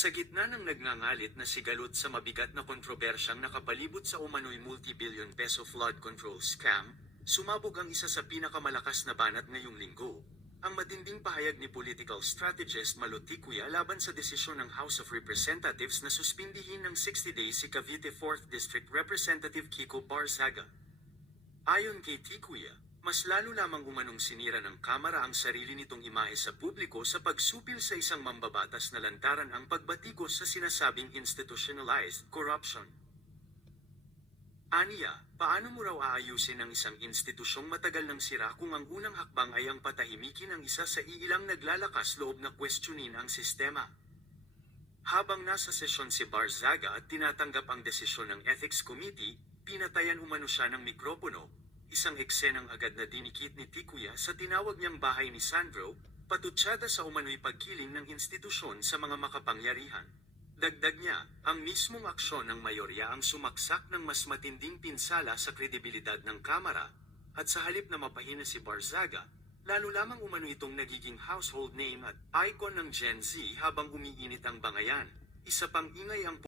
Sa gitna ng nagngangalit na sigalot sa mabigat na kontrobersyang nakapalibot sa umano'y multi-billion peso flood control scam, sumabog ang isa sa pinakamalakas na banat ngayong linggo, ang matinding pahayag ni political strategist Malo Ticuya laban sa desisyon ng House of Representatives na suspindihin ng 60 days si Cavite 4th District Representative Kiko Barzaga. Ayon kay Ticuya, mas lalo lamang umanong sinira ng Kamara ang sarili nitong imahe sa publiko sa pagsupil sa isang mambabatas na lantaran ang pagbatikos sa sinasabing institutionalized corruption. Aniya, paano mo raw aayusin ang isang institusyong matagal nang sira kung ang unang hakbang ay ang patahimikin ang isa sa iilang naglalakas loob na questionin ang sistema? Habang nasa sesyon si Barzaga at tinatanggap ang desisyon ng Ethics Committee, pinatayan umano siya ng mikropono, isang eksenang agad na dinikit ni Ticuya sa tinawag niyang bahay ni Sandro, patutsada sa umano'y pagkiling ng institusyon sa mga makapangyarihan. Dagdag niya, ang mismong aksyon ng mayorya ang sumaksak ng mas matinding pinsala sa kredibilidad ng Kamara, at sa halip na mapahina si Barzaga, lalo lamang umano itong nagiging household name at icon ng Gen Z habang umiinit ang bangayan. Isa pang ingay ang